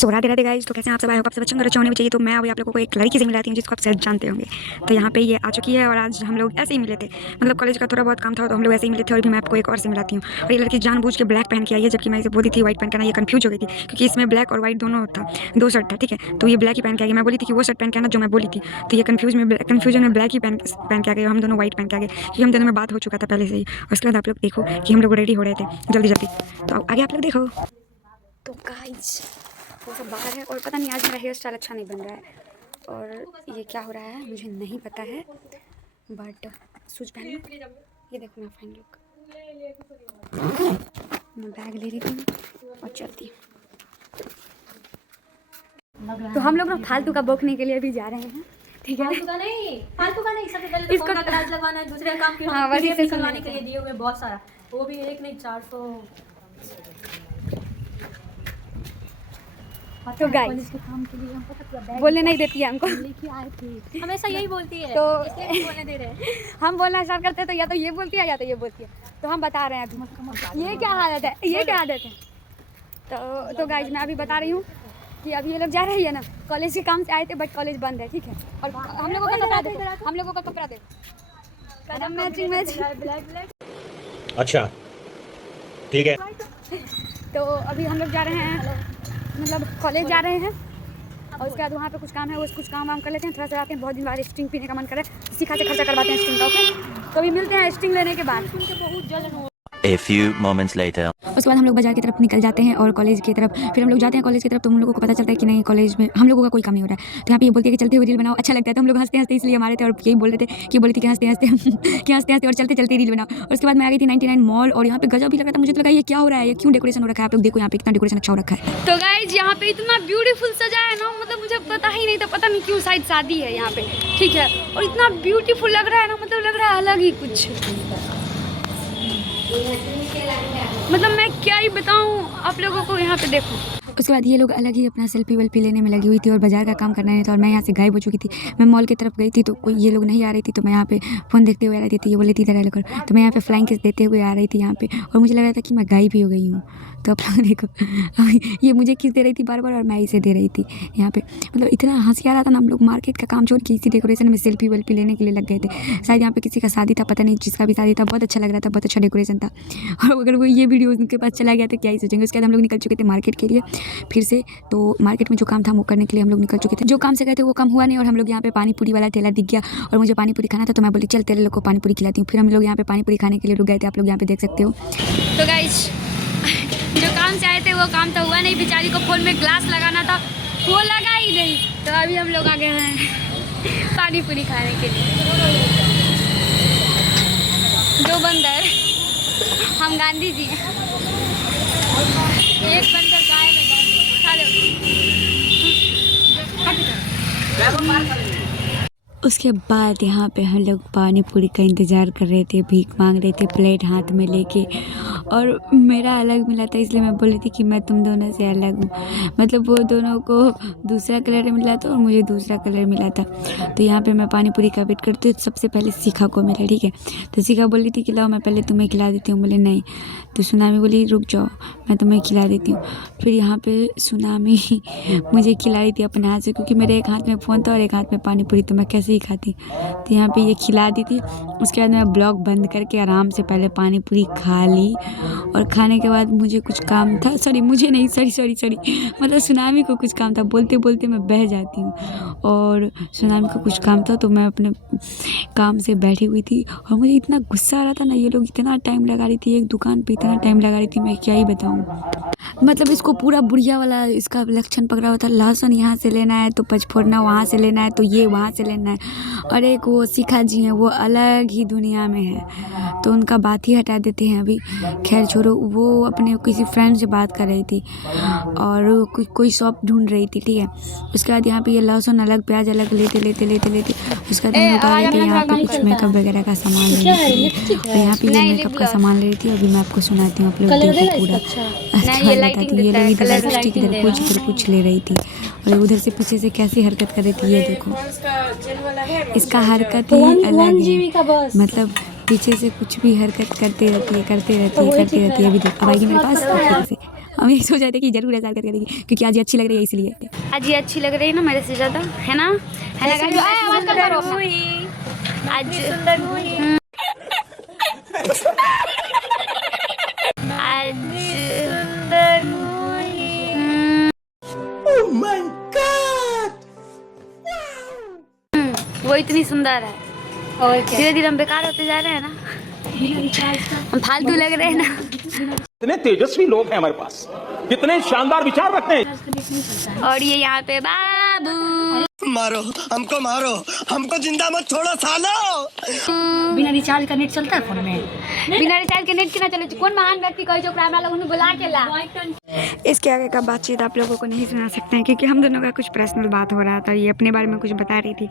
सो Radhe Radhe guys, तो कैसे हैं आप सब? आए हो आप सब अच्छे होने भी चाहिए। तो मैं अभी आप लोगों को एक लड़की से मिलाती हूँ जिसको आप शायद जानते होंगे। तो यहाँ पे ये आ चुकी है और आज हम लोग ऐसे ही मिले थे, मतलब कॉलेज का थोड़ा बहुत काम था तो हम लोग ऐसे ही मिले थे। और भी मैं आपको एक और से मिलाती हूँ। और ये लड़की जानबूझ के ब्लैक पहन के आई है, जबकि मैं इसे बोली थी व्हाइट पहन करना। ये कंफ्यूज हो गई थी क्योंकि इसमें ब्लैक और व्हाइट दोनों था, दो शर्ट था, ठीक है। तो ये ब्लैक ही पहन के आ गई। मैं बोली थी कि वो शर्ट पहन के आना जो मैं बोली थी, तो ये कन्फ्यूजन में ब्लैक ही पहन के आ गए। हम दोनों व्हाइट पहन के आ गए क्योंकि हम दोनों में बात हो चुका था पहले से ही। और उसके बाद आप लोग देखो कि हम लोग रेडी हो रहे थे जल्दी जल्दी, तो आगे आप लोग देखो। तो गाइस वो सब बाहर है और पता नहीं आज मेरा हेयर स्टाइल अच्छा नहीं बन रहा है और ये क्या हो रहा है मुझे नहीं पता है, बट सूज पहन लूँ। ये देखो मैं फाइन लुक, मैं बैग ले रही थी और चलती। तो हम लोग ना फालतू का बोकने के लिए भी जा रहे हैं, ठीक है। फालतू का नहीं, सबसे पहले तो इसका क्लास लगवाना है, दूसरे काम की हाँ, वही से करवाने के लिए दिए हुए बहुत सारा, वो भी एक नहीं 400। तो गाइस काम के लिए हमको बोलने नहीं देती है हमको, लेके आए थे, हमेशा यही बोलती है तो इसलिए बोलने दे रहे हैं। हम बोलना स्टार्ट करते हैं तो या तो ये बोलती है या तो ये बोलती है। तो हम बता रहे हैं अभी ये क्या आदत है, ये क्या आदत है। तो गाइस मैं अभी बता रही हूँ कि अभी ये लोग जा रही है ना, कॉलेज के काम से आए थे बट कॉलेज बंद है, ठीक है। और हम लोगों का कपड़ा देखो, हम लोगों का कपड़ा देखो, मैचिंग। अच्छा ठीक है। तो अभी हम लोग जा रहे हैं, मतलब कॉलेज जा रहे हैं और उसके बाद वहाँ पे कुछ काम है, कुछ काम वाम कर लेते हैं, थोड़ा सा आते हैं। बहुत दिन बाद स्टिंग पीने का मन करे, इसी खासे खर्चा करवाते हैं स्टिंग का, ओके। तो अभी मिलते हैं स्टिंग लेने के बाद। बहुत जलन हो। A few moments later. उसके बाद हम लोग बाजार की तरफ निकल जाते हैं और कॉलेज की तरफ, फिर हम लोग जाते हैं कॉलेज की तरफ। तो हम लोगों को पता चलता है कि नहीं कॉलेज में हम लोगों का कोई काम नहीं हो रहा है। तो यहाँ पे ये बोलती है कि चलते हुए रील बनाओ, अच्छा लगता है। तो हम लोग हंसते हंसते इसलिए हमारे थे और यही बोल रहे थे कि बोली थी कि हंसते हंसते और चलते चलते रील बनाओ। और उसके बाद मैं आ गई थी 99 मॉल और यहाँ पे गजब भी लगा था। मुझे तो लगा ये क्या हो रहा है, ये क्यों डेकोरेशन हो रखा है। आप लोग देखो यहाँ पे कितना डेकोरेशन अच्छा हो रखा है। तो गाइज यहाँ पे इतना ब्यूटीफुल सजा है ना, मतलब मुझे पता ही नहीं था, पता नहीं क्यों शायद शादी है यहाँ पे, ठीक है। और इतना ब्यूटीफुल लग रहा है ना, मतलब लग रहा है अलग ही कुछ, मतलब मैं क्या ही बताऊं आप लोगों को। यहाँ पे देखो। उसके बाद ये लोग अलग ही अपना सेल्फी वेल्फी लेने में लगी हुई थी और बाजार का काम करना नहीं था। और मैं यहाँ से गायब हो चुकी थी, मैं मॉल की तरफ गई थी तो कोई ये लोग नहीं आ रही थी। तो मैं यहाँ पे फ़ोन देखते हुए आ रही थी, ये बोली थी इधर लेकर। तो मैं यहाँ पे फ्लाइंग किस देते हुए आ रही थी यहाँ पे, और मुझे लग रहा था कि मैं गायब ही हो गई हूँ। तो आप लोग देखो ये मुझे किस दे रही थी बार बार और मैं इसे दे रही थी यहाँ पे। मतलब इतना हंसी आ रहा था ना, हम लोग मार्केट का काम छोड़ के इसी डेकोरेशन में सेल्फी वेल्फी लेने के लिए लग गए थे। शायद यहाँ पे किसी का शादी था, पता नहीं जिसका भी शादी था, बहुत अच्छा लग रहा था, बहुत अच्छा डेकोरेशन था। और अगर वो ये वीडियो उनके पास चला गया तो क्या ही सोचेंगे। उसके बाद हम लोग निकल चुके थे मार्केट के लिए फिर से। तो मार्केट में जो काम था वो करने के लिए हम लोग निकल चुके थे। जो काम से गए थे वो काम हुआ नहीं और हम लोग यहाँ पे पानी पूरी वाला ठेला दिख गया और मुझे पानी पूरी खाना था। तो मैं बोली चल तेरे लोग को पानी पूरी खिलाती हूँ। फिर हम लोग यहाँ पे पानी पूरी खाने के लिए रुक गए थे, आप लोग यहाँ पे देख सकते हो। तो गाइस जो काम से आए थे वो काम तो हुआ नहीं, बेचारी को फोन में ग्लास लगाना था वो लगा ही नहीं। तो अभी हम लोग आ गए हैं पानी पूरी खाने के लिए। दो बंदर, हम गांधी जी हैं। एक बंदर गाय में खा लो। उसके बाद यहाँ पे हम लोग पानी पूरी का इंतज़ार कर रहे थे, भीख मांग रहे थे प्लेट हाथ में लेके। और मेरा अलग मिला था इसलिए मैं बोली थी कि मैं तुम दोनों से अलग हूँ। मतलब वो दोनों को दूसरा कलर मिला था और मुझे दूसरा कलर मिला था। तो यहाँ पे मैं पानी पूरी का वेट करती हूँ। सबसे पहले शिखा को मिला, ठीक है। तो शिखा बोली थी कि लाओ मैं पहले तुम्हें खिला देती हूँ, बोले नहीं। तो सुनामी बोली रुक जाओ मैं तुम्हें खिला देती हूँ। फिर यहाँ पे सुनामी मुझे खिला रही थी अपने हाथ से, क्योंकि मेरे एक हाथ में फ़ोन था और एक हाथ में पानी पूरी, तो मैं कैसे ही खाती। तो यहाँ पे ये खिला दी थी। उसके बाद मैं ब्लॉग बंद करके आराम से पहले पानी पूरी खा ली। और खाने के बाद मुझे कुछ काम था, सॉरी मतलब सुनामी को कुछ काम था, बोलते बोलते मैं बह जाती हूँ। और सुनामी को कुछ काम था तो मैं अपने काम से बैठी हुई थी और मुझे इतना गुस्सा आ रहा था ना, ये लोग इतना टाइम लगा रही थी, एक दुकान पे इतना टाइम लगा रही थी, मैं क्या ही बताऊँ। मतलब इसको पूरा बुढ़िया वाला इसका लक्षण पकड़ा हुआ था। लहसुन यहाँ से लेना है तो पचफोड़ना वहाँ से लेना है, तो ये वहाँ से लेना है। और एक वो शिखा जी हैं, वो अलग ही दुनिया में है, तो उनका बात ही हटा देते हैं अभी। खैर छोड़ो, वो अपने किसी फ्रेंड से बात कर रही थी और कोई शॉप ढूंढ रही थी, ठीक है। उसके बाद यहाँ पे ये लहसुन अलग प्याज अलग लेते उसके बाद हम लोग आ गए थे यहाँ पे कुछ मेकअप वगैरह का सामान लेने के लिए। और यहाँ पे ये मेकअप का सामान ले रही थी। अभी मैं आपको सुनाती हूँ, आप लोग देखो पूरा अच्छा बताती। ये लोग इधर लिपस्टिक इधर कुछ ले रही थी और उधर से पीछे से कैसी हरकत कर रही थी ये देखो। इसका हरकत ही अलग है, मतलब पीछे से कुछ भी हरकत करते रहती है। अभी देखो आएगी मेरे पास, हम यही सोच रहे थे कि जरूर ऐसा करके देगी क्योंकि आज ये अच्छी लग रही है इसलिए। आज ये अच्छी लग रही है ना मेरे से ज़्यादा, है ना? है ना? आज वो इतनी सुंदर है और धीरे धीरे हम बेकार होते जा रहे हैं ना, हम फालतू लग रहे हैं ना। कितने तेजस्वी लोग हैं हमारे पास, कितने शानदार विचार रखते हैं। और ये यहाँ पे बाबू मारो हमको जिंदा मत छोड़ो सालो। बिना रिचार्ज का नेट चलता है फोन में? बिना रिचार्ज के नेट के ना चले। कौन महान व्यक्ति कहे जो प्राइमरी लोगों ने बुला के ला। इसके आगे का बातचीत आप लोगों को नहीं सुना सकते हैं क्योंकि हम दोनों का कुछ पर्सनल बात हो रहा था। ये अपने बारे में कुछ बता रही थी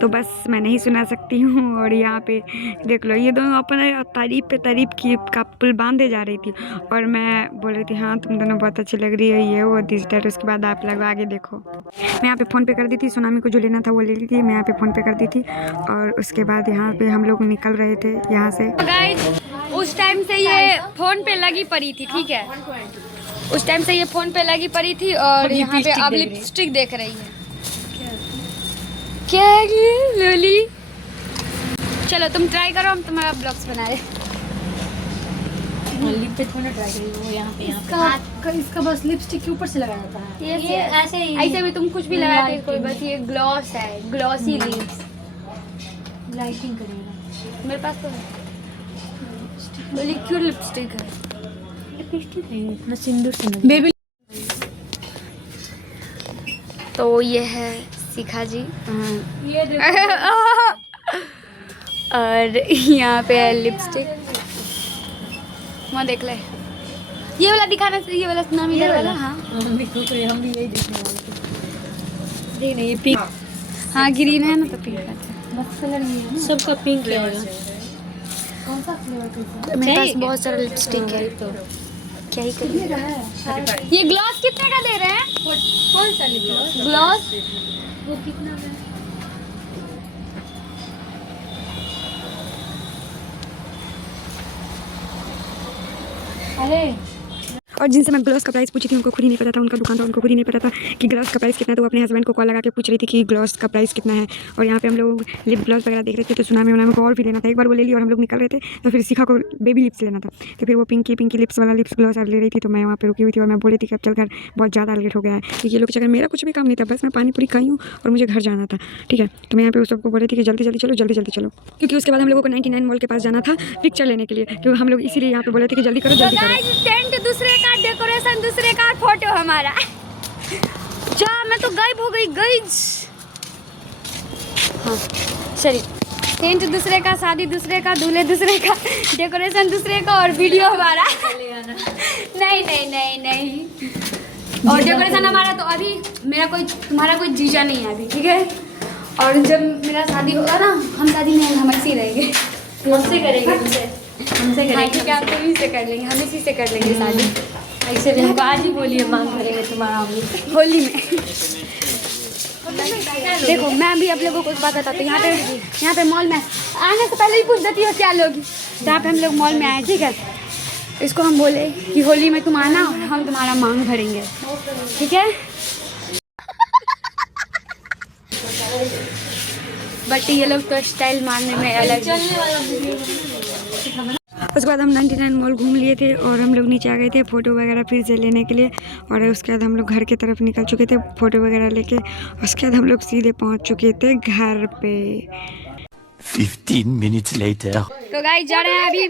तो बस मैं नहीं सुना सकती हूँ। और यहाँ पे देख लो ये दोनों अपने तारीफ पे तारीफ की का पुल बांधे जा रही थी और मैं बोल रही थी हाँ तुम दोनों बहुत अच्छी लग रही है ये वो दिस डैट। उसके बाद आप लोग आगे देखो, मैं यहाँ पे फ़ोन पे कर दी थी, सोनामी को जो लेना था वो ले ली थी, मैं यहाँ पे फ़ोन पे कर दी थी। और उसके बाद यहाँ पे हम लोग निकल रहे थे यहाँ से। उस टाइम से ये फ़ोन पे लगी पड़ी थी, ठीक है, उस टाइम से ये फ़ोन पे लगी पड़ी थी और यहाँ पे अब लिपस्टिक देख रही है। क्या है ये लोली? चलो तुम ट्राई करो, हम तुम्हारा ब्लॉग्स बना रहे। लिप पे थोड़ा ट्राई करिए, वो यहाँ पे इसका बस लिपस्टिक के ऊपर से लगाया जाता है। ये ऐसे ही, ऐसे भी तुम कुछ भी लगाते कोई, बस ये ग्लॉस है, ग्लॉसी लिप्स। लाइटिंग करेगा। मेरे पास तो है लिक्विड लिपस्टिक है। लिपस्टिक है ना, सिंदूर से बेबी। तो ये है शिखा जी ये देखो और यहाँ पे है लिपस्टिक। वहाँ देख ले, ये वाला दिखाना चाहिए, ये वाला नाम इधर वाला। हाँ हम भी यही देखने वाले थे। ये नहीं, पिंक। हाँ ग्रीन है ना तो पिंक है। मस्त कलर है, सबका पिंक है। कौन सा फ्लेवर? मेरे पास बहुत सारा लिपस्टिक है, क्या ही करिए। ये ग्लॉस कितने का दे रहे हैं? कौन सा ग्लॉस वो कितना है? अरे और जिनसे मैं ग्लॉस का प्राइस पूछी थी उनको खुद ही नहीं पता था, उनका दुकान था, उनको खुद ही नहीं पता था कि ग्लॉस का प्राइस कितना है। तो वो अपने हस्बैंड को कॉल लगा के पूछ रही थी कि ग्लॉस का प्राइस कितना है। और यहाँ पे हम लोग लिप ग्लॉस वगैरह देख रहे थे तो सुनामी उनामी को और भी लेना था। एक बार वो ले ली और हम लोग निकल रहे थे तो फिर शिखा को बेबी लिप्स लेना था तो फिर वो पिंकी लिप्स वाला लिप्स ग्लॉस ले रही थी। तो मैं वहाँ पर रुकी हुई थी और मैं बोली थी कि अब चल घर, बहुत ज़्यादा लेट हो गया है। क्योंकि ये लोग चक्कर मेरा कुछ भी काम नहीं था, बस मैं पानी पूरी खाई हूँ और मुझे घर जाना था, ठीक है। तो मैं यहाँ पे उस सबको बोल रही थी कि जल्दी जल्दी चलो क्योंकि उसके बाद हम लोगों को 99 मॉल के पास जाना था पिक्चर लेने के लिए। क्योंकि हम लोग इसीलिए यहाँ पे बोले थे कि जल्दी करो। टेंट दूसरे का, डेकोरेशन दूसरे का, फोटो हमारा। जा मैं तो गायब हो गई गाइज। हाँ चलिए, टेंट दूसरे का, शादी दूसरे का, दूल्हे दूसरे का, डेकोरेशन दूसरे का और वीडियो हमारा। नहीं और डेकोरेशन हमारा। तो अभी तुम्हारा कोई जीजा नहीं है अभी, ठीक है। और जब मेरा शादी होगा ना, हम शादी में हम ऐसे ही रहेंगे, हमसे करेंगे। हाँ ठीक है, आप तो से कर लेंगे, हम इसी से कर लेंगे शादी। ऐसे हमको आज ही बोलिए, मांग करेंगे तुम्हारा होली में। देखो मैं अभी आप लोगों को एक बात बताती हूँ। यहाँ पे मॉल में आने से पहले ही पूछ देती हो क्या लोगी। यहाँ पे हम लोग मॉल में आए, ठीक है। इसको हम बोले कि होली में तुम आना, हम तुम्हारा मांग भरेंगे, ठीक है। बट ये लोग तो स्टाइल मारने में अलग। उसके बाद हम 99 मॉल घूम लिए थे और हम लोग नीचे आ गए थे फ़ोटो वगैरह फिर से लेने के लिए। और उसके बाद हम लोग घर की तरफ निकल चुके थे फ़ोटो वगैरह लेके। उसके बाद हम लोग सीधे पहुंच चुके थे घर पे। 15 minutes later. तो गाइस जा रहे हैं अभी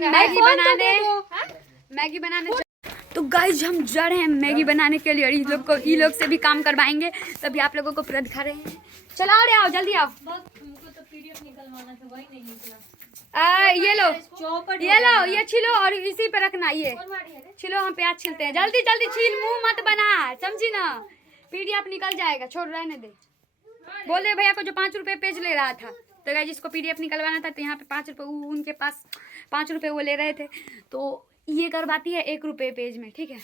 मैगी बनाने। तो गाइस हम जा रहे हैं मैगी बनाने के लिए और ये लोग से भी काम करवाएंगे, तभी आप लोगों को पूरा दिखा रहे हैं। चलो आओ जल्दी आओ। ये लो ये छिलो और इसी पे रखना। ये छिलो, हम प्याज छिलते हैं। जल्दी छील, मुंह मत बना, समझी ना। पीडीएफ निकल जाएगा, छोड़ रहने दे। बोले भैया को जो 5 रुपए पेज ले रहा था, तो गाइस जिसको पीडीएफ निकलवाना था तो यहाँ पे 5 रुपए, उनके पास 5 रुपए वो ले रहे थे, तो ये करवाती है 1 रुपए पेज में, ठीक है।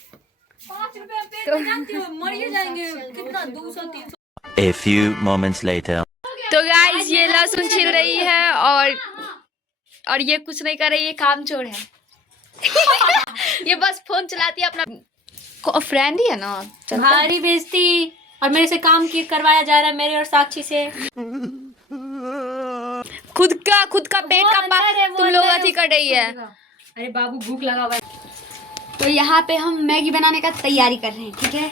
5 रुपए पेज में जानती हो मर ही जाएंगे, कितना 200-300। A few moments later. तो गाइस ये लहसुन छिल रही है और ये कुछ नहीं कर रही है, काम चोर है। ये बस फोन चलाती है अपना। फ्रेंड ही है ना। भारी बेइज्जती, और मेरे से काम करवाया जा रहा है मेरे और साक्षी से। खुद का पेट का तुम लोग अथी कर रही है। अरे बाबू भूख लगा हुआ है। तो यहाँ पे हम मैगी बनाने का तैयारी कर रहे हैं, ठीक है।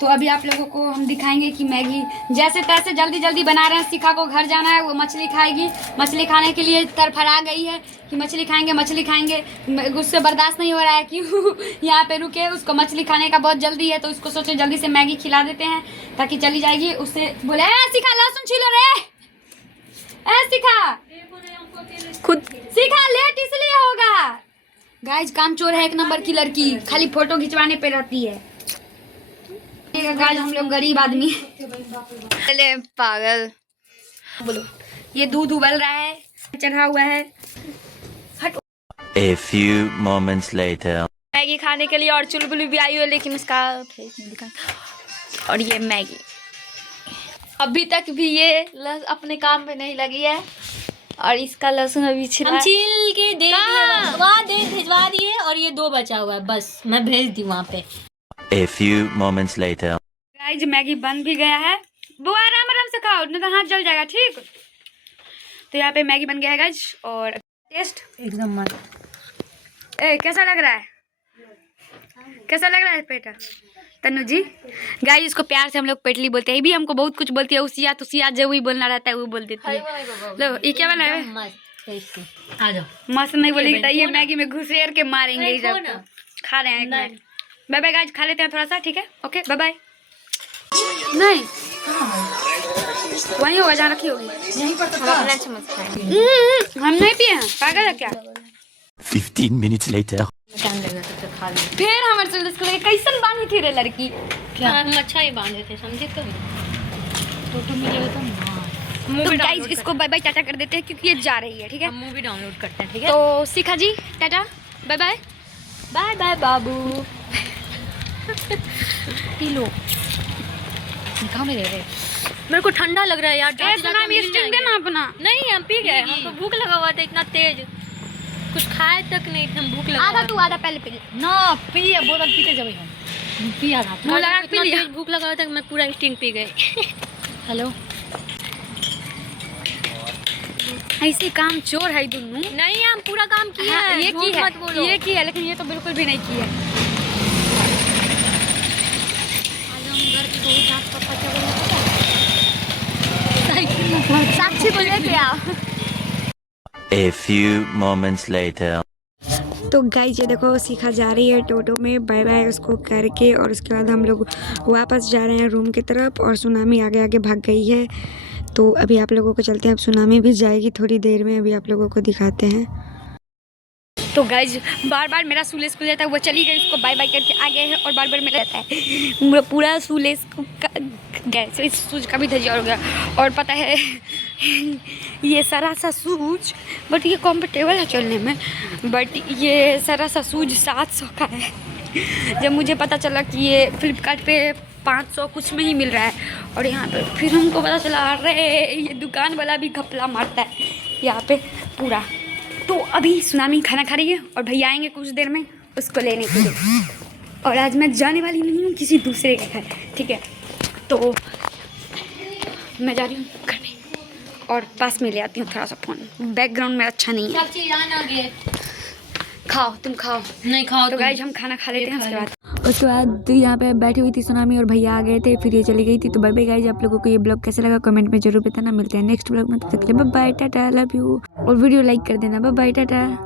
तो अभी आप लोगों को हम दिखाएंगे कि मैगी जैसे तैसे जल्दी जल्दी बना रहे हैं। शिखा को घर जाना है, वो मछली खाएगी। मछली खाने के लिए तरफड़ा गई है कि मछली खाएंगे। उससे बर्दाश्त नहीं हो रहा है कि यहाँ पे रुके। उसको मछली खाने का बहुत जल्दी है, तो उसको सोचे जल्दी से मैगी खिला देते हैं ताकि चली जाएगी। उससे बोले शिखा लहसुन छीलो रे, शिखा खुद शिखा लेट इसलिए होगा। गाइज कामचोर है एक नंबर की लड़की, खाली फोटो खिंचवाने पे रहती है। गाइज हम लोग गरीब आदमी। चले पागल। बोलो, ये दूध उबल रहा है, चढ़ा हुआ है। A few moments later. Maggi खाने के लिए और चुलबुली भी आई हुई है, लेकिन उसका और ये मैगी अभी तक भी ये अपने काम में नहीं लगी है। और इसका लहसुन अभी छिला, हम छील के दे दिए, वहाँ भिजवा दिए, और ये 2 बचा हुआ है, बस मैं भेज दी वहाँ पे। A few moments later. Guys Maggi बन भी गया है। वो आराम से खाओ, नहीं तो हाथ जल जाएगा, ठीक। तो यहाँ पे मैगी बन गया है गाइज, और टेस्ट एकदम मस्त। कैसा लग रहा है? कैसा लग रहा है पेटा? तनु जी गाइज इसको प्यार से हम लोग पेटली बोलते हैं। ये भी हमको बहुत कुछ बोलती है, उसिया तुसिया जो भी बोलना रहता है वो बोल देती है। लो ये क्या बना है? आ जाओ। मस्त नहीं बोलेगी, ये मैगी में घुसेर के मारेंगे जब खा रहे हैं। बाय बाय गाइज, खा लेते हैं थोड़ा सा, ठीक है। Okay bye bye. नहीं वही होगा जहाँ रखी होगी, यहीं पर तो हम नहीं पिए हैं, पागल है क्या? 15 minutes later. टाइम लगा तब तक खा ली। फिर हमारे से कैसन बांधी थी रे लड़की। क्या हम अच्छा ही बांधे थे, समझे तो मिलेगा तो तो गाइज इसको बाय बाय टाटा कर देते हैं क्योंकि ये जा रही है, ठीक है। हम मूवी डाउनलोड करते हैं, ठीक है। तो Shikha ji tata bye bye. Bye bye बाबू। पी लो, दिखाओ मेरे। मेरे को ठंडा लग रहा है यार। देना अपना। नहीं हम पी गए, हमको भूख लगा हुआ था इतना तेज, कुछ खाए तक नहीं, एकदम भूख लगा। आधा तू आधा पहले पी ना, पी बोतल पीते जब हम पी आधा पी लिया। भूख लगा हुआ था, मैं पूरा स्टिंग पी गई। हेलो, ऐसे काम चोर है दोनों। नहीं हम पूरा काम किया है, ये की है, मत बोलो। ये की है, लेकिन ये तो बिल्कुल भी नहीं की है। आज हम घर की बहुत डांट पापा क्या बोला पता? साक्षी बोले क्या? A few moments later. तो गाइस ये देखो शिखा जा रही है टोटो में, बाय बाय उसको करके, और उसके बाद हम लोग वापस जा रहे हैं रूम की तरफ। और सुनामी आगे आगे भाग गई है, तो अभी आप लोगों को चलते हैं। अब सुनामी भी जाएगी थोड़ी देर में, अभी आप लोगों को दिखाते हैं। तो गाइज बार बार मेरा सूलेस खुल जाता है, वो चली गई, उसको बाय बाय करके आ गए हैं, और बार बार मेरा रहता है पूरा सूलेस गए, इस सूज का भी धजिया हो गया। और पता है ये सारा सा सूज, बट ये कंफर्टेबल है चलने में, बट ये सारा सा सूज 700 का है। जब मुझे पता चला कि ये फ्लिपकार्ट पे 500 कुछ में ही मिल रहा है, और यहाँ पे फिर हमको पता चला अरे ये दुकान वाला भी घपला मारता है यहाँ पे पूरा। तो अभी सुनामी खाना खा रही है, और भैया आएंगे कुछ देर में उसको लेने के लिए। और आज मैं जाने वाली नहीं हूँ किसी दूसरे के घर, ठीक है। तो मैं जा रही हूँ घर में, और पास में ले आती हूँ थोड़ा सा फ़ोन, बैकग्राउंड में अच्छा नहीं है। खाओ तुम खाओ। नहीं खाओ तो गाइस हम खाना खा लेते हैं। उसके बाद यहाँ पे बैठी हुई थी सुनामी, और भैया आ गए थे, फिर ये चली गई थी। तो बाय बाय गाइस, आप लोगों को ये ब्लॉग कैसे लगा कमेंट में जरूर बताना। मिलते हैं नेक्स्ट ब्लॉग में, तब तक के लिए bye bye tata, love you. और वीडियो लाइक कर देना, बाय बाय टाटा।